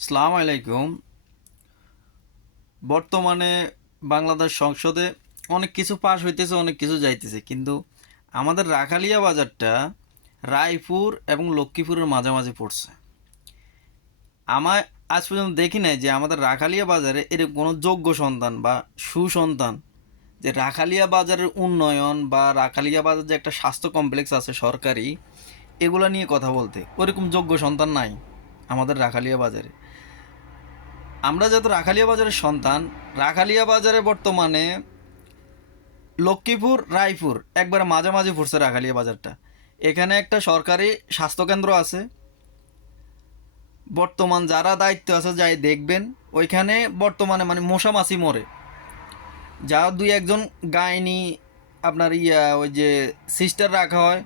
আসসালামু আলাইকুম। বর্তমানে বাংলাদেশ সংসদে অনেক কিছু পাশ হইতেছে, অনেক কিছু যাইতেছে, কিন্তু আমাদের রাখালিয়া বাজারটা রায়পুর এবং লক্ষ্মীপুরের মাঝামাঝি পড়ছে। আমার আজ পর্যন্ত দেখি নাই যে আমাদের রাখালিয়া বাজারে এরকম কোনো যোগ্য সন্তান বা সুসন্তান যে রাখালিয়া বাজারের উন্নয়ন বা রাখালিয়া বাজার যে একটা স্বাস্থ্য কমপ্লেক্স আছে সরকারি, এগুলা নিয়ে কথা বলতে ওরকম যোগ্য সন্তান নাই আমাদের রাখালিয়া বাজারে। আমরা যত রাখালিয়া বাজারের সন্তান, রাখালিয়া বাজারে বর্তমানে লক্ষ্মীপুর রায়পুর একবারে মাঝামাঝি পড়ছে রাখালিয়া বাজারটা। এখানে একটা সরকারি স্বাস্থ্যকেন্দ্র আছে, বর্তমান যারা দায়িত্ব আছে যাই দেখবেন ওইখানে বর্তমানে মানে মশা মাছি মরে, যা দুই একজন গাইনি আপনার ওই যে সিস্টার রাখা হয়,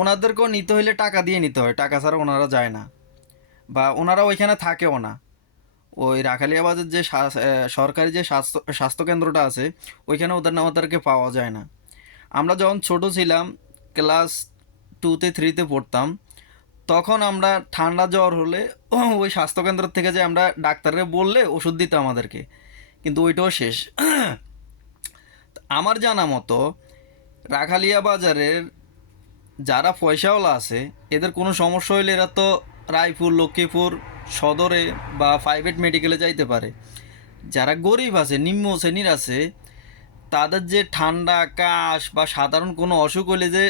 ওনাদেরকেও নিতে হইলে টাকা দিয়ে নিতে হয়, টাকা ছাড়া ওনারা যায় না বা ওনারা ওইখানে থাকেও না। ওই রাখালিয়া বাজার যে সরকারি যে স্বাস্থ্যকেন্দ্রটা আছে ওইখানে ওদেরকে পাওয়া যায় না। আমরা যখন ছোট ছিলাম, ক্লাস 2-3 পড়তাম, তখন আমরা ঠান্ডা জ্বর হলে ওই স্বাস্থ্যকেন্দ্র থেকে যে আমরা ডাক্তারে বললে ওষুধ দিত আমাদেরকে, কিন্তু ওইটাও শেষ। আমার জানা মতো রাখালিয়া বাজারের যারা পয়সাওয়ালা আছে এদের কোনো সমস্যা হইলে এরা তো রায়পুর লক্ষ্মীপুর সদরে বা প্রাইভেট মেডিকেলে যাইতে পারে। যারা গরিব আছে, নিম্ন শ্রেণীর আছে, তাদের যে ঠান্ডা কাশ বা সাধারণ কোনো অসুখ হলে যে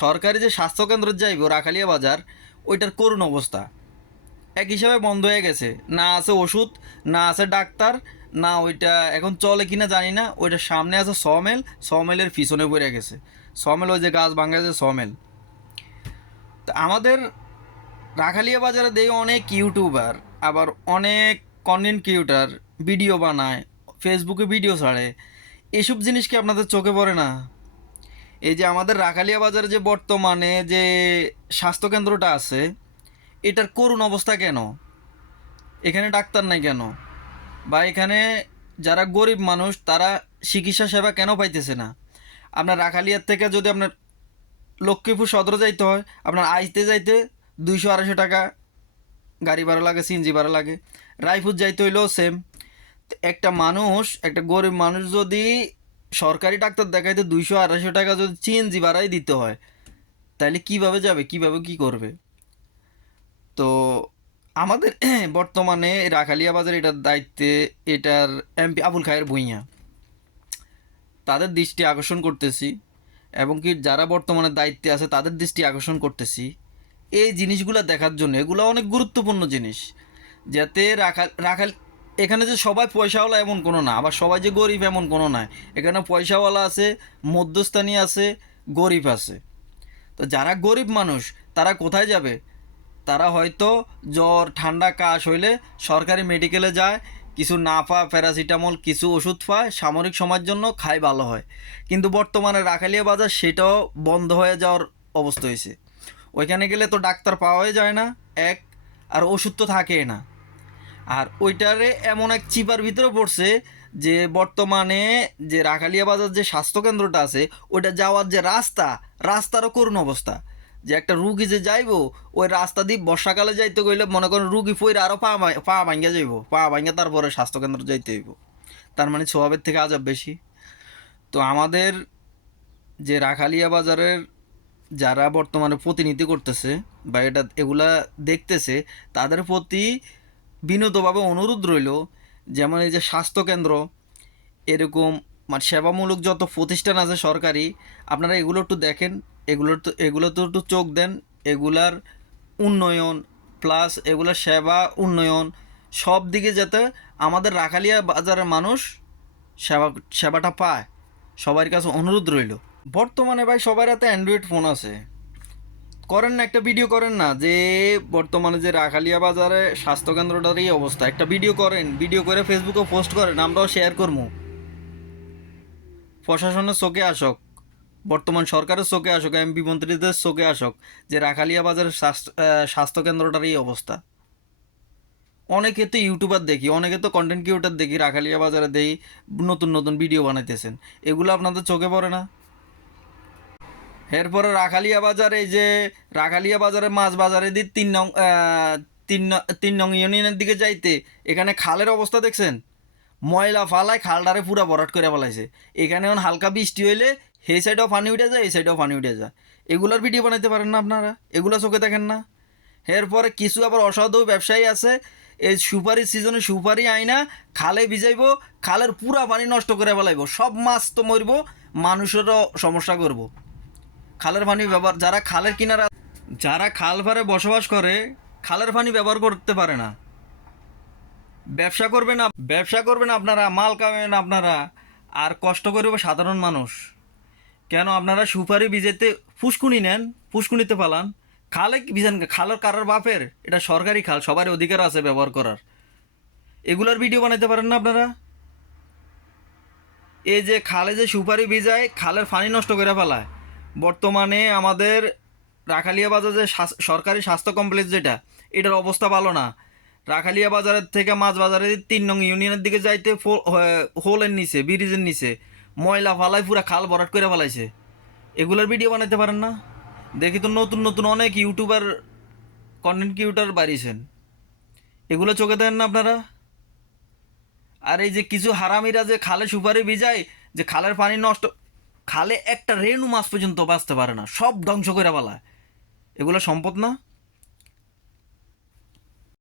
সরকারি যে স্বাস্থ্যকেন্দ্র যাইব রাখালিয়া বাজার, ওইটার করুণ অবস্থা। এক হিসাবে বন্ধ হয়ে গেছে, না আছে ওষুধ, না আছে ডাক্তার, না ওইটা এখন চলে কিনা জানি না। ওইটার সামনে আছে সমেল, সমেলের পিছনে পড়ে গেছে। সমেল ওই যে গাছ ভাঙা যে সমেল। তা আমাদের রাখালিয়া বাজারে দেখি অনেক ইউটিউবার, আবার অনেক কন্টেন্ট ক্রিয়েটার ভিডিও বানায়, ফেসবুকে ভিডিও ছাড়ে। এসব জিনিস কি আপনাদের চোখে পড়ে না? এই যে আমাদের রাখালিয়া বাজারে যে বর্তমানে যে স্বাস্থ্যকেন্দ্রটা আছে, এটার করুণ অবস্থা কেন? এখানে ডাক্তার নাই কেন? বা এখানে যারা গরিব মানুষ তারা চিকিৎসা সেবা কেন পাইতেছে না? আপনার রাখালিয়ার থেকে যদি আপনার লক্ষ্মীপুর সদরে যাইতে হয়, আপনার আইতে যাইতে 200-250 টাকা গাড়ি ভাড়া লাগে, সিএনজি ভাড়া লাগে। রায়পুর যাইতে হইলেও সেম। একটা মানুষ, একটা গরিব মানুষ যদি সরকারি ডাক্তার দেখাইতে 200-250 টাকা যদি সিএনজি ভাড়াই দিতে হয়, তাহলে কিভাবে যাবে, কিভাবে কি করবে? তো আমাদের বর্তমানে রাখালিয়া বাজার এটার দায়িত্বে এটার এমপি আবুল খায়ের ভূঁইয়া, তাদের দৃষ্টি আকর্ষণ করতেছি, এবং কি যারা বর্তমানে দায়িত্বে আছে তাদের দৃষ্টি আকর্ষণ করতেছি এই জিনিসগুলো দেখার জন্য। এগুলো অনেক গুরুত্বপূর্ণ জিনিস, যাতে রাখাল এখানে যে সবাই পয়সাওয়ালা এমন কোনো না, আবার সবাই যে গরিব এমন কোনো না। এখানে পয়সাওয়ালা আছে, মধ্যস্থানী আছে, গরিব আছে। তো যারা গরিব মানুষ তারা কোথায় যাবে? তারা হয়তো জ্বর ঠান্ডা কাশ হইলে সরকারি মেডিকেলে যায়, কিছু নাফা প্যারাসিটামল কিছু ওষুধ পায়, সামরিক সময়ের জন্য খায়, ভালো হয়। কিন্তু বর্তমানে রাখালিয়া বাজার সেটাও বন্ধ হয়ে যাওয়ার অবস্থা হয়েছে। ওইখানে গেলে তো ডাক্তার পাওয়াই যায় না, এক, আর ওষুধ তো থাকেই না। আর ওইটারে এমন এক চিপার ভিতরে পড়ছে যে বর্তমানে যে রাখালিয়া বাজার যে স্বাস্থ্যকেন্দ্রটা আছে ওইটা যাওয়ার যে রাস্তারও করুণ অবস্থা। যে একটা রুগী যে যাইবো ওই রাস্তা দিয়ে বর্ষাকালে যাইতে গেলে মনে করেন রুগী ফইরা আরও পা ভাঙ্গা যাইব, পা ভাঙ্গা তারপরে স্বাস্থ্যকেন্দ্র যাইতে হইব। তার মানে স্বভাবের থেকে আজাব বেশি। তো আমাদের যে রাখালিয়া বাজারের যারা বর্তমানে প্রতিনিধি করতেছে বা এগুলা দেখতেছে, তাদের প্রতি বিনীতভাবে অনুরোধ রইল, যেমন এই যে স্বাস্থ্যকেন্দ্র এরকম মানে সেবামূলক যত প্রতিষ্ঠান আছে সরকারি, আপনারা এগুলো একটু দেখেন, এগুলোতে একটু চোখ দেন। এগুলার উন্নয়ন প্লাস এগুলার সেবা উন্নয়ন সব দিকে যাতে আমাদের রাখালিয়া বাজারের মানুষ সেবা সেবাটা পায়, সবার কাছে অনুরোধ রইল। বর্তমানে ভাই সবার হাতে অ্যান্ড্রয়েড ফোন আছে, করেন না একটা ভিডিও করেন না যে বর্তমানে যে রাখালিয়া বাজারে স্বাস্থ্যকেন্দ্রটার এই অবস্থা, একটা ভিডিও করেন, ভিডিও করে ফেসবুকে পোস্ট করেন, আমরাও শেয়ার করবো। প্রশাসনের চোখে আসক, বর্তমান সরকারের চোখে আসক, এমপি মন্ত্রীদের চোখে আসক যে রাখালিয়া বাজারের স্বাস্থ্যকেন্দ্রটার এই অবস্থা। অনেকে তো ইউটিউবার দেখি, অনেকে তো কন্টেন্ট ক্রিয়েটার দেখি, রাখালিয়া বাজারে দেখি নতুন নতুন ভিডিও বানাইতেছেন, এগুলো আপনাদের চোখে পড়ে না? এরপরে রাখালিয়া বাজারে, এই যে রাখালিয়া বাজারে মাছ বাজারে দিয়ে 3 নং তিন নং ইউনিয়নের দিকে যাইতে এখানে খালের অবস্থা দেখছেন, ময়লা ফালায় খালটারে পুরা ভরাট করে ফেলাইছে। এখানে এখন হালকা বৃষ্টি হইলে সেই সাইডেও পানি উঠে যায়, এই সাইডেও পানি উঠে যায়। এগুলোর ভিডিও বানাইতে পারেন না আপনারা? এগুলো চোখে দেখেন না? এরপরে কিছু আবার অসাধু ব্যবসায়ী আছে, এই সুপারি সিজনে সুপারি আইনা খালে ভিজাইব, খালের পুরা পানি নষ্ট করে ফেলাইব, সব মাছ তো মরব, মানুষেরও সমস্যা করব। খালের পানি ব্যবহার, যারা খাল পারে বসবাস করে খালের পানি ব্যবহার করতে পারে না। ব্যবসা করবেন আপনারা, মাল কামেন আপনারা, আর কষ্ট করবে সাধারণ মানুষ। কেন আপনারা সুপারি ভিজাইতে ফুসকুনি নেন, ফুসকুনিতে পালান, খালে ভিজান? খালের কারোর বাপের? এটা সরকারি খাল, সবার অধিকার আছে ব্যবহার করার। এগুলার ভিডিও বানাইতে পারেন না আপনারা? এই যে খালে যে সুপারি ভিজায়, খালের পানি নষ্ট করে ফেলায়। বর্তমানে আমাদের রাখালিয়া বাজার যে সরকারি স্বাস্থ্য কমপ্লেক্স যেটা, এটার অবস্থা ভালো না। রাখালিয়া বাজারের থেকে মাছ বাজারে 3 নং ইউনিয়নের দিকে যাইতে হোলের নিচে, ব্রিজের নিচে ময়লা ফালায় পুরা খাল ভরাট করে ফেলাইছে। এগুলোর ভিডিও বানাইতে পারেন না? দেখি তো নতুন নতুন অনেক ইউটিউবার, কন্টেন্ট ক্রিয়েটর বাড়িয়েছেন, এগুলো চোখে দেন না আপনারা? আর এই যে কিছু হারামিরা যে খালে সুপারি ভিজায়, যে খালের পানি নষ্ট, খালে একটা রেণু মাছ পর্যন্ত বাঁচতে পারে না, সব ধ্বংস করে ফেলায়। এগুলো সম্পদ না?